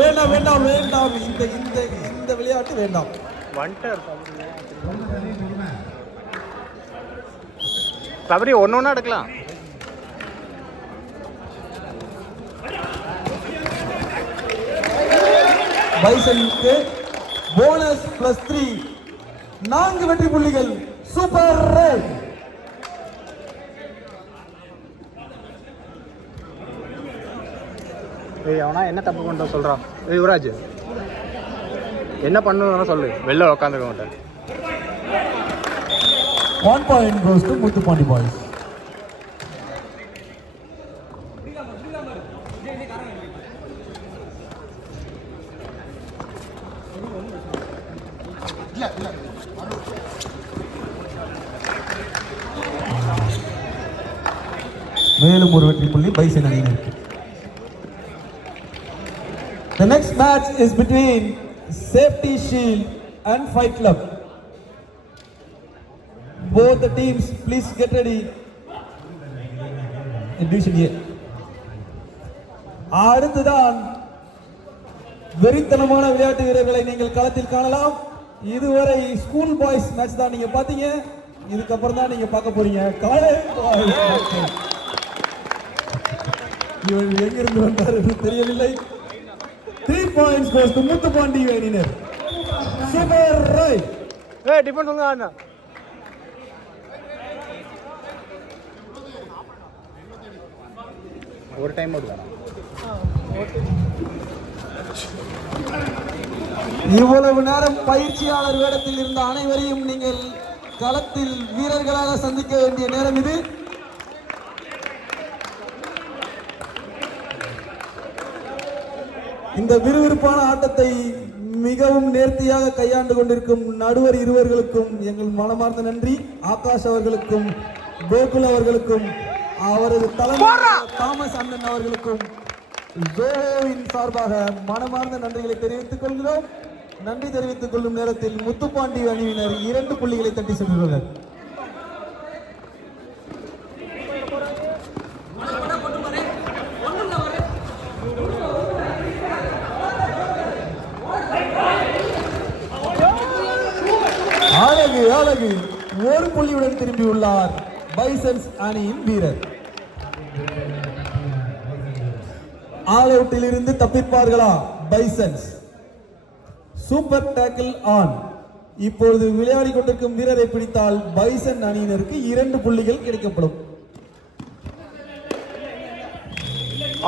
வேண்டாம் வேண்டாம் வேண்டாம், இந்த இந்த இந்த விளையாட்டு வேண்டாம். கபடி ஒன்னொன்னா எடுக்கலாம். பைசனுக்கு போனஸ் +3, 4 வெற்றி புள்ளிகள். Super right. அவனா என்ன தப்பு கொண்டு சொல்றான்? யுவராஜ் என்ன பண்ணணும் சொல்லு, வெளில உட்காந்துக்க மாட்டேன். 1 point goes to Muthupandi boys. மேலும் ஒரு வெற்றி புள்ளி பைசன் அணியினருக்கு. The next match is between Safety Shield and Fight Club. Both the teams, please get ready. In division A. அடுத்துதான் வெறித்தனமான விளையாட்டு வீரர்களை நீங்கள் களத்தில் காணலாம். இதுவரை ஸ்கூல் பாய்ஸ் மேட்ச் தான் நீங்க பாத்தீங்க. இதுக்கப்புறம் தான் நீங்க பார்க்க போறீங்க காலேஜ் பாய்ஸ் மேட்ச். இவர் எங்கிருந்து வந்தார் என்று தெரியவில்லை. 3 points goes to Muthupandi அணியினர். Super right. டிஃபன் சொல்லுங்க அண்ணா. ஒரு டைம் ஓடுதா? இவ்வளவு நேரம் பயிற்சியாளர் வேடத்தில் இருந்த அனைவரையும் நீங்கள் களத்தில் வீரர்களாக சந்திக்க வேண்டிய நேரம் இது. இந்த விறுவிறுப்பான ஆட்டத்தை மிகவும் நேர்த்தியாக கையாண்டு கொண்டிருக்கும் நடுவர் இருவர்களுக்கும் எங்கள் மனமார்ந்த நன்றி. ஆகாஷ் அவர்களுக்கும் கோகுல் அவர்களுக்கும் அவரது தலைமை தாமஸ் அண்ணன் அவர்களுக்கும் ஜோவின் சார்பாக மனமார்ந்த நன்றிகளை தெரிவித்துக் கொள்கிறோம். நன்றி தெரிவித்துக் கொள்ளும் நேரத்தில் முத்துப்பாண்டி அணியினர் 2 புள்ளிகளை தட்டி சென்றுள்ளனர். அழகு அழகு, 1 புள்ளியுடன் திரும்பியுள்ளார் பைசன்ஸ் அணியின் வீரர். ஆல் அவுட்டில் இருந்து தப்பிப்பார்களா பைசன்ஸ்? Super tackle on. இப்பொழுது விளையாடி கொண்டிருக்கும் வீரரை பிடித்தால் பைசன் அணியினருக்கு 2 புள்ளிகள் கிடைக்கப்படும்.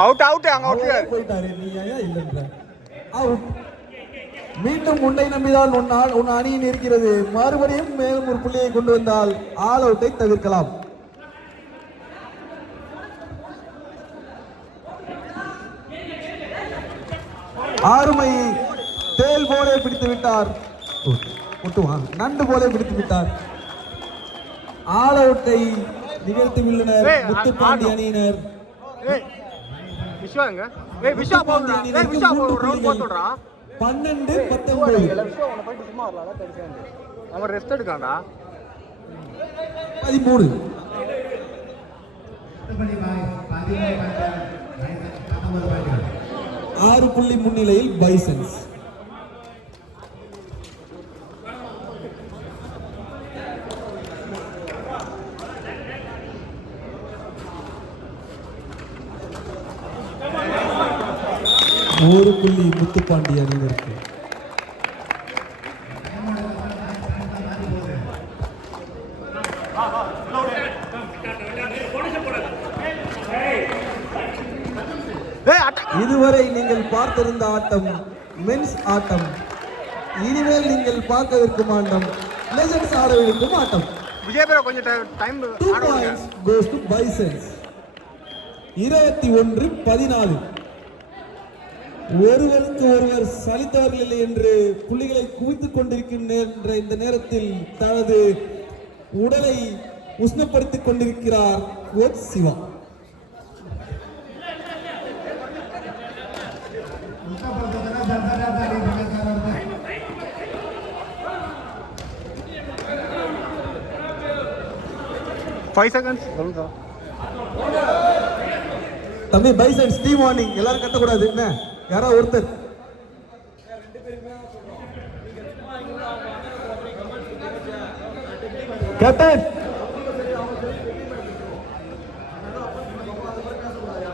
அவுட் அவுட் அங்க அவுட் போயிட்டாரு. நீ ஏன் இல்லன்ற அவுட். மீண்டும் உன்னை நம்பிதான் உன் அணியின் இருக்கிறது. மறுபடியும் மேலும் ஒரு புள்ளியை கொண்டு வந்தால் ஆல் அவுட்டை தவிர்க்கலாம். ஆறுமை தேல் போலே பிடித்து விட்டார். நண்டு போலே பிடித்து விட்டார். ஆல் அவுட்டை நிகழ்த்தியுள்ளனர் முத்துப்பாண்டி அணியினர். 12-19. அவன் ரெஸ்ட் எடுக்காண்டா. 13. ஆறு புள்ளி முன்னிலையில் பைசன்ஸ். ஒரு புள்ளி முத்துப்பாண்டி அணியினருக்கு. இதுவரை நீங்கள் பார்த்திருந்த ஆட்டம் மென்ஸ் ஆட்டம். இனிமேல் நீங்கள் பார்க்கவிருக்கும் ஆட்டம் லெஜெண்ட்ஸ் ஆடவிருக்கும் ஆட்டம். கொஞ்சம் time 2 points goes to Bisons. 21-14. ஒருவருக்கு ஒருவர் சலித்தவர்கள் இல்லை என்று புள்ளிகளை குவித்துக் கொண்டிருக்கின்ற இந்த நேரத்தில் தனது உடலை உஷ்ணப்படுத்திக் கொண்டிருக்கிறார் கோச் சிவா. தம்பி பைசன்ஸ் டீம் வார்னிங். எல்லாரும் கத்தக்கூடாது. என்ன யாரா ஒருத்தர் கேப்டன்